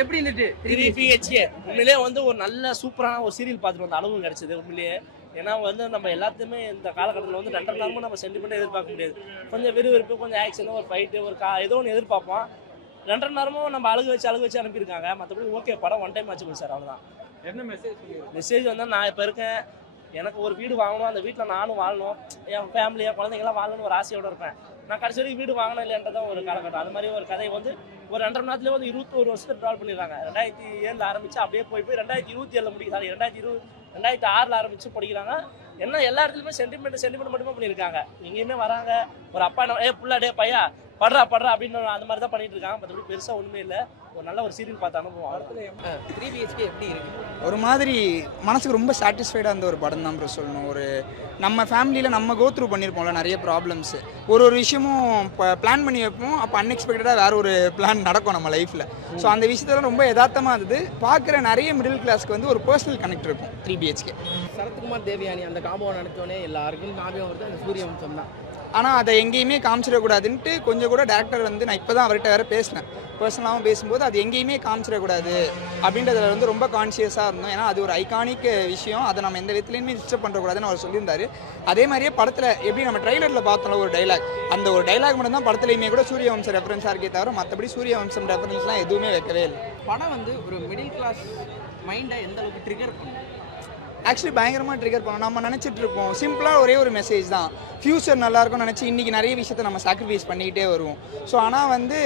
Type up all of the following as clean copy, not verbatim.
எப்படி இருந்துட்டு 3 BHK உண்மையிலேயே வந்து ஒரு நல்ல சூப்பரான ஒரு சீரியல் பார்த்துட்டு வந்த அளவு கிடைச்சது உண்மையிலேயே. ஏன்னா வந்து நம்ம எல்லாத்தையுமே இந்த காலகட்டத்தில் வந்து 2 நேரமும் நம்ம சென்டிமெண்ட்டாக எதிர்பார்க்க முடியாது. கொஞ்சம் விறுவிறுப்பு, கொஞ்சம் ஆக்ஷன், ஒரு ஃபைட்டு, ஒரு ஏதோ ஒன்று எதிர்பார்ப்போம். 2 நேரமும் நம்ம அழுக வச்சு அனுப்பியிருக்காங்க. மற்றபடி ஓகே, படம் ஒன் டைம் ஆச்சு சார், அவ்வளோதான். என்ன மெசேஜ் வந்து நான் இப்போ இருக்கேன், எனக்கு ஒரு வீடு வாங்கணும், அந்த வீட்டில் நானும் வாழணும், என் ஃபேமிலியாக குழந்தைங்களாம் வாழணும்னு ஒரு ஆசையோடு இருப்பேன். நான் கடைசி வரைக்கும் வீடு வாங்கணும் இல்லைன்றதான் ஒரு காலகட்டம். அது மாதிரி ஒரு கதை வந்து ஒரு 2.5 மணி நேரத்துலேயே வந்து 21 வருஷத்துக்கு ட்ராவல் பண்ணிடுறாங்க. 2007 ஆரம்பிச்சு அப்படியே போய் 2027 முடிக்கிறாங்க. 2006 ஆரம்பிச்சு படிக்கிறாங்க. என்ன எல்லா இடத்துலையுமே சென்டிமெண்ட் மட்டுமே பண்ணியிருக்காங்க. எங்கேயுமே வராங்க, ஒரு அப்பா புள்ளா டே பையா படுறா அப்படின்னு அந்த மாதிரி தான் பண்ணிட்டு இருக்காங்க. மற்றபடி பெருசாக ஒன்றுமே இல்லை. ஒரு நல்ல ஒரு சீரியல் பார்த்த அனுபவம். 3 BHK எப்படி இருக்கு? ஒரு மாதிரி மனசுக்கு ரொம்ப சாட்டிஸ்ஃபைடாக இருந்த ஒரு படம் தான் ப்ரோ சொல்லணும். ஒரு நம்ம ஃபேமிலியில் நம்ம கோ த்ரூ பண்ணியிருப்போம்ல நிறைய ப்ராப்ளம்ஸு, ஒரு விஷயமும் இப்போ பிளான் பண்ணி வைப்போம், அப்போ அன்எக்ஸ்பெக்டடாக வேறு ஒரு பிளான் நடக்கும் நம்ம லைஃப்பில். ஸோ அந்த விஷயத்தெல்லாம் ரொம்ப யதார்த்தமாக இருந்தது. பார்க்குற நிறைய மிடில் கிளாஸ்க்கு வந்து ஒரு பர்சனல் கனெக்ட் இருக்கும் 3 BHK. சரத்குமார் தேவயானி அந்த காம்போ நினைச்சோன்னே எல்லாருக்கும் ஞாபகம் வருது அந்த சூரிய வம்சம் தான். ஆனால் அதை எங்கேயுமே காமிச்சிடக்கூடாதுன்ட்டு கொஞ்சம் கூட டேரக்டர் வந்து, நான் இப்போ தான் அவர்கிட்ட வேறு பேசினேன், பர்சனலாகவும் பேசும்போது அது எங்கேயுமே காமிச்சிடக்கூடாது அப்படின்றதுல வந்து ரொம்ப கான்ஷியஸாக இருந்தோம். ஏன்னா அது ஒரு ஐகானிக் விஷயம், அதை நம்ம எந்த விதத்துலையுமே டிஸ்டர்ப் பண்ணுறக்கூடாதுன்னு அவர் சொல்லியிருந்தார். அதே மாதிரியே படத்தில் எப்படி நம்ம ட்ரைலரில் பார்த்தோம்ல ஒரு டைலாக், அந்த ஒரு டைலாக் மட்டும் தான் படத்துலையுமே கூட சூரிய வம்சம் ரெஃபரன்ஸாக இருக்கே தவிர மற்றபடி சூரிய வம்சம் ரெஃபரன்ஸ்லாம் எதுவுமே வைக்கவே இல்லை. படம் வந்து ஒரு மிடில் கிளாஸ் மைண்டை எந்த அளவுக்கு ட்ரிகர் பண்ணும்? ஆக்சுவலி பயங்கரமாக ட்ரிகர் பண்ணோம். நம்ம நினச்சிட்டு இருப்போம் சிம்பிளாக ஒரே ஒரு மெசேஜ் தான், ஃப்யூச்சர் நல்லாயிருக்கும்னு நினச்சி இன்றைக்கி நிறைய விஷயத்தை நம்ம சாக்ரிஃபைஸ் பண்ணிக்கிட்டே வருவோம். ஸோ ஆனால் வந்து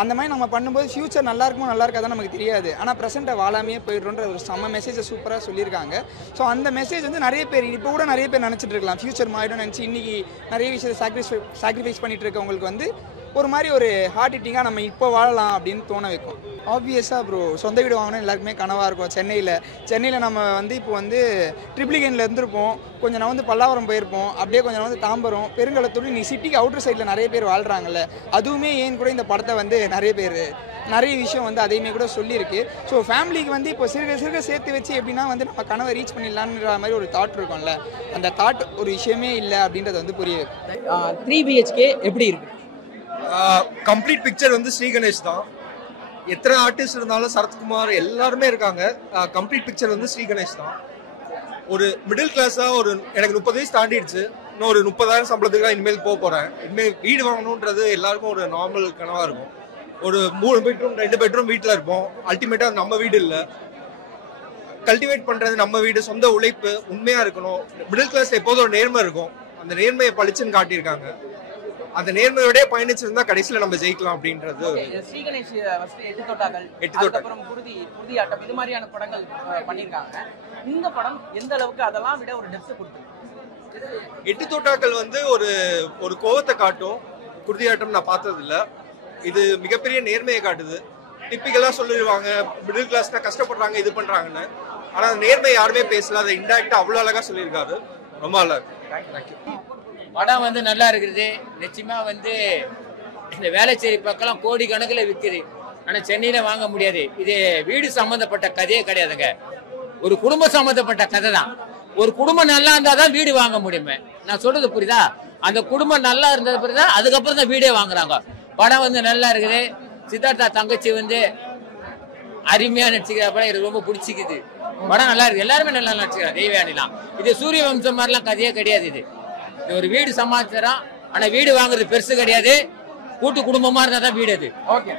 அந்த மாதிரி நம்ம பண்ணும்போது ஃப்யூச்சர் நல்லா இருக்காதான் நமக்கு தெரியாது, ஆனால் ப்ரெசென்ட்டை வாழாமையே போயிடுறோன்ற ஒரு செம்ம மெசேஜை சூப்பராக சொல்லியிருக்காங்க. ஸோ அந்த மெசேஜ் வந்து நிறைய பேர் இப்போ கூட நிறைய பேர் நினச்சிட்டு இருக்கலாம், ஃப்யூச்சர் மாறிடும் நினச்சி இன்றைக்கி நிறைய விஷயத்தை சாக்ரிஃபைஸ் பண்ணிகிட்டு இருக்கவங்களுக்கு வந்து ஒரு மாதிரி ஒரு ஹார்ட் ஹிட்டிங்காக நம்ம இப்போ வாழலாம் அப்படின்னு தோண வைக்கும். ஆப்வியஸாக ப்ரோ சொந்த வீடு வாங்கணும் எல்லாருக்குமே கனவாக இருக்கும். சென்னையில் நம்ம வந்து இப்போ வந்து ட்ரிப்ளிகேனில் இருந்திருப்போம், கொஞ்சம் நான் வந்து பல்லாவரம் போயிருப்போம், அப்படியே கொஞ்சம் வந்து தாம்பரம் பெருங்கலத்தூர், நீ சிட்டிக்கு அவுட்டர் சைடில் நிறைய பேர் வாழ்கிறாங்கல்ல, அதுவுமே ஏன் கூட இந்த படத்தை வந்து நிறைய விஷயம் வந்து அதையுமே கூட சொல்லியிருக்கு. ஸோ ஃபேமிலிக்கு வந்து இப்போ சிறுக சேர்த்து வச்சு எப்படின்னா வந்து நம்ம கனவை ரீச் பண்ணிடலான்ற மாதிரி ஒரு தாட் இருக்கும்ல, அந்த தாட் ஒரு விஷயமே இல்லை அப்படின்றத வந்து புரிய வைக்கும். 3 BHK எப்படி இருக்கு? கம்ப்ளீட் பிக்சர் வந்து ஸ்ரீ கணேஷ் தான். எத்தனை ஆர்டிஸ்ட் இருந்தாலும் சரத்குமார் எல்லாருமே இருக்காங்க. கம்ப்ளீட் பிக்சர் வந்து ஸ்ரீ கணேஷ் தான். ஒரு மிடில் கிளாஸாக ஒரு எனக்கு 30 வயசு தாண்டிடுச்சு, இன்னும் ஒரு 30,000 சம்பளத்துக்கு தான் இனிமேல் போகிறேன். இனிமேல் வீடு வாங்கணுன்றது எல்லாருக்கும் ஒரு நார்மல் கனவாக இருக்கும். ஒரு 3 பெட்ரூம் 2 பெட்ரூம் வீட்டில் இருப்போம். அல்டிமேட்டாக நம்ம வீடு இல்லை, கல்டிவேட் பண்ணுறது நம்ம வீடு, சொந்த உழைப்பு, உண்மையாக இருக்கணும். மிடில் கிளாஸில் எப்போதும் ஒரு நேர்மை இருக்கும், அந்த நேர்மையை பளிச்சுன்னு காட்டியிருக்காங்க. அந்த நேர்மையோடய பயணிச்சிருந்தா கடைசியில் நம்ம ஜெயிக்கலாம் அப்படின்றது. ஸ்ரீ கணேஷ் எட்டு தோட்டாக்கள், குருதி ஆட்டம், இது மாதிரியான படங்கள் பண்ணியிருக்காங்க. இந்த படம் எந்த அளவுக்கு அதெல்லாம் விட ஒரு டெப்த் கொடுத்துருக்கு? 8 தோட்டாக்கள் வந்து ஒரு கோவத்தை காட்டும். குருதி ஆட்டம் நான் பார்த்தது இல்லை. இது மிகப்பெரிய நேர்மையை காட்டுது. டிப்பிக்கலாக சொல்லிடுவாங்க மிடில் கிளாஸ் தான் கஷ்டப்படுறாங்க இது பண்ணுறாங்கன்னு, ஆனால் அந்த நேர்மை யாருமே பேசல. அதை இன்டெரக்டாக அவ்வளோ அழகாக சொல்லியிருக்காரு. ரொம்ப நல்லா இருக்கு. தேங்க்யூ. படம் வந்து நல்லா இருக்குது. நிச்சயமா வந்து இந்த வேலைச்சேரி பக்கம் கோடி கணக்கில் விற்குது, ஆனால் சென்னையில வாங்க முடியாது. இது வீடு சம்பந்தப்பட்ட கதையே கிடையாதுங்க, ஒரு குடும்ப சம்பந்தப்பட்ட கதை தான். ஒரு குடும்பம் நல்லா இருந்தால் தான் வீடு வாங்க முடியுமே. நான் சொல்றது புரியுதா? அந்த குடும்பம் நல்லா இருந்தது பிறகுதான் அதுக்கப்புறம் தான் வீடே வாங்குறாங்க. படம் வந்து நல்லா இருக்குது. சித்தார்த்தா தங்கச்சி வந்து அருமையா நடிச்சுக்கிற படம் எனக்கு ரொம்ப பிடிச்சிக்குது. படம் நல்லா இருக்கு, எல்லாருமே நல்லா நடிச்சுக்கிறாங்க. தெய்வயானிலாம் இது சூரிய வம்சம் மாதிரிலாம் கதையே கிடையாது. இது ஒரு வீடு சமாச்சாரம், ஆனா வீடு வாங்குறது பெருசு கிடையாது. கூட்டு குடும்பமா இருந்தா தான் வீடு அது. ஓகே.